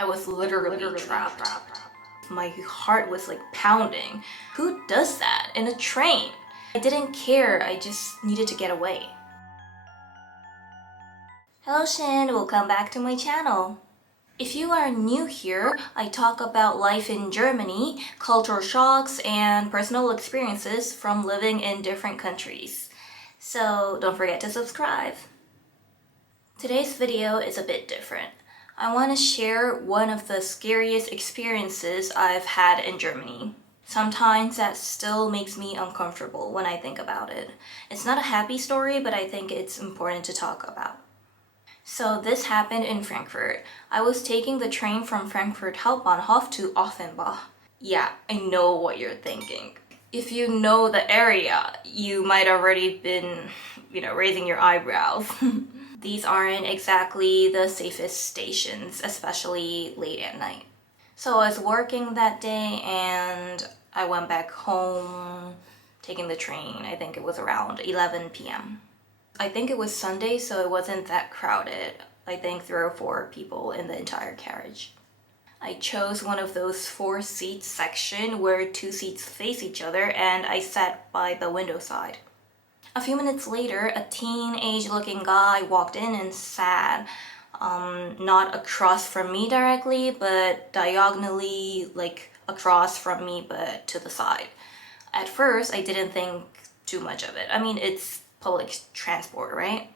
I was literally trapped. My heart was like pounding. Who does that in a train? I didn't care, I just needed to get away. Hello Shin, welcome back to my channel. If you are new here, I talk about life in Germany, cultural shocks, and personal experiences from living in different countries. So don't forget to subscribe. Today's video is a bit different. I want to share one of the scariest experiences I've had in Germany. Sometimes that still makes me uncomfortable when I think about it. It's not a happy story, but I think it's important to talk about. So this happened in Frankfurt. I was taking the train from Frankfurt Hauptbahnhof to Offenbach. Yeah, I know what you're thinking. If you know the area, you might already been, raising your eyebrows. These aren't exactly the safest stations, especially late at night. So I was working that day and I went back home taking the train. I think it was around 11 p.m. I think it was Sunday, so it wasn't that crowded. I think 3 or 4 people in the entire carriage. I chose one of those 4-seat section where 2 seats face each other, and I sat by the window side. A few minutes later, a teenage-looking guy walked in and sat, not across from me directly, but diagonally, like across from me, but to the side. At first, I didn't think too much of it. I mean, it's public transport, right?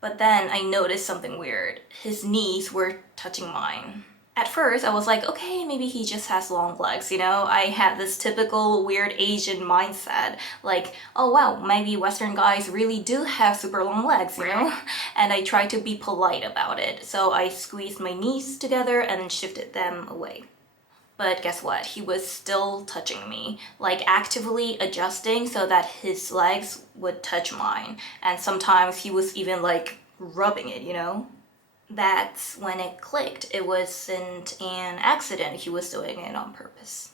But then I noticed something weird. His knees were touching mine. At first, I was like, okay, maybe he just has long legs, I had this typical weird Asian mindset, like, oh wow, maybe Western guys really do have super long legs, And I tried to be polite about it, so I squeezed my knees together and shifted them away. But guess what? He was still touching me, like actively adjusting so that his legs would touch mine. And sometimes he was even like rubbing it, That's when it clicked. It wasn't an accident. He was doing it on purpose.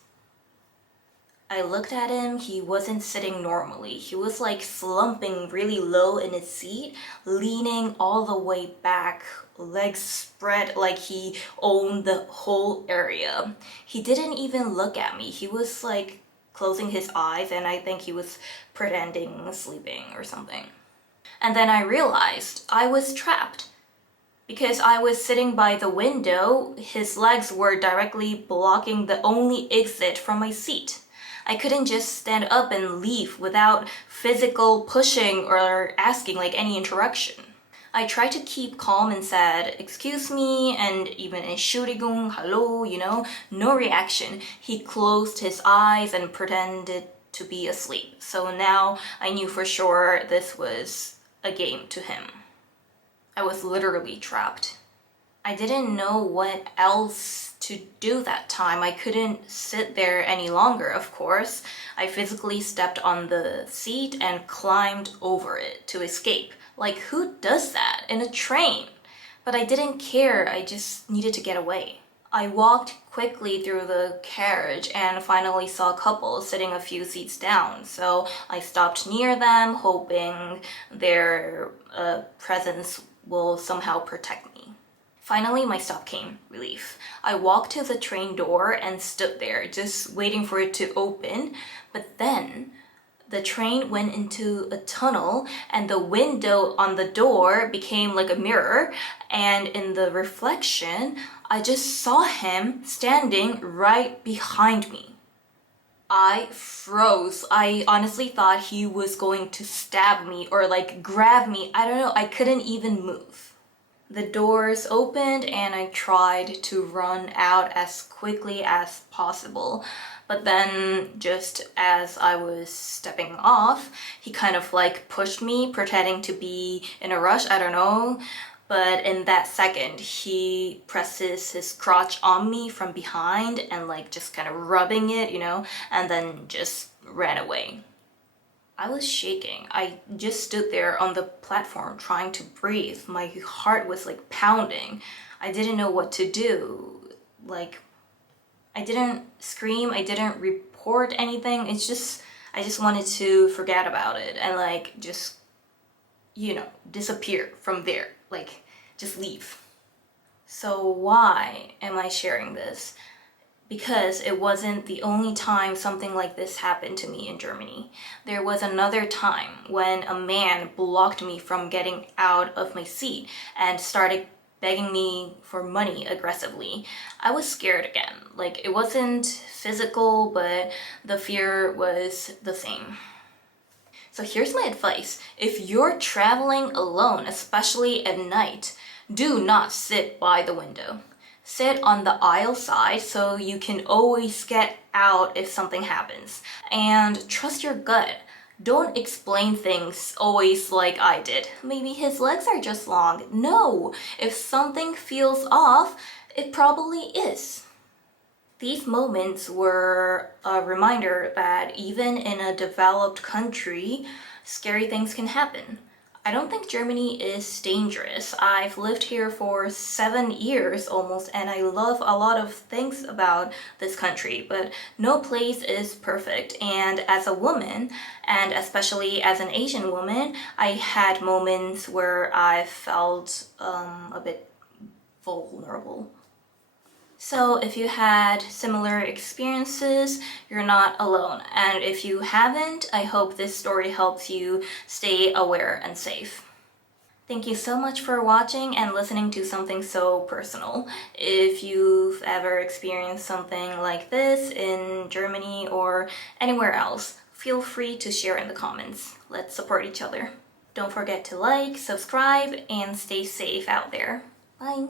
I looked at him. He wasn't sitting normally. He was like slumping really low in his seat, leaning all the way back, legs spread like he owned the whole area. He didn't even look at me. He was like closing his eyes, and I think he was pretending sleeping or something. And then I realized I was trapped. Because I was sitting by the window, his legs were directly blocking the only exit from my seat. I couldn't just stand up and leave without physical pushing or asking like any interaction. I tried to keep calm and said, excuse me, and even Entschuldigung, hello, no reaction. He closed his eyes and pretended to be asleep. So now I knew for sure this was a game to him. I was literally trapped. I didn't know what else to do that time. I couldn't sit there any longer, of course. I physically stepped on the seat and climbed over it to escape. Like, who does that in a train? But I didn't care. I just needed to get away. I walked quickly through the carriage and finally saw a couple sitting a few seats down. So I stopped near them, hoping their presence will somehow protect me. Finally, my stop came, relief. I walked to the train door and stood there, just waiting for it to open. But then the train went into a tunnel and the window on the door became like a mirror, and in the reflection, I just saw him standing right behind me. I froze. I honestly thought he was going to stab me or like grab me. I don't know, I couldn't even move. The doors opened and I tried to run out as quickly as possible. But then just as I was stepping off, he kind of like pushed me, pretending to be in a rush, I don't know. But in that second, he presses his crotch on me from behind and like just kind of rubbing it, and then just ran away. I was shaking. I just stood there on the platform trying to breathe. My heart was like pounding. I didn't know what to do. Like, I didn't scream, I didn't report anything. I just wanted to forget about it and like just, disappear from there. Like, just leave. So why am I sharing this? Because it wasn't the only time something like this happened to me in Germany. There was another time when a man blocked me from getting out of my seat and started begging me for money aggressively. I was scared again. Like, it wasn't physical, but the fear was the same. So here's my advice. If you're traveling alone, especially at night, do not sit by the window. Sit on the aisle side so you can always get out if something happens. And trust your gut. Don't explain things always like I did. Maybe his legs are just long. No, if something feels off, it probably is. These moments were a reminder that even in a developed country, scary things can happen. I don't think Germany is dangerous. I've lived here for 7 years almost, and I love a lot of things about this country, but no place is perfect. And as a woman, and especially as an Asian woman, I had moments where I felt a bit vulnerable. So if you had similar experiences, you're not alone. And if you haven't, I hope this story helps you stay aware and safe. Thank you so much for watching and listening to something so personal. If you've ever experienced something like this in Germany or anywhere else, feel free to share in the comments. Let's support each other. Don't forget to like, subscribe, and stay safe out there. Bye!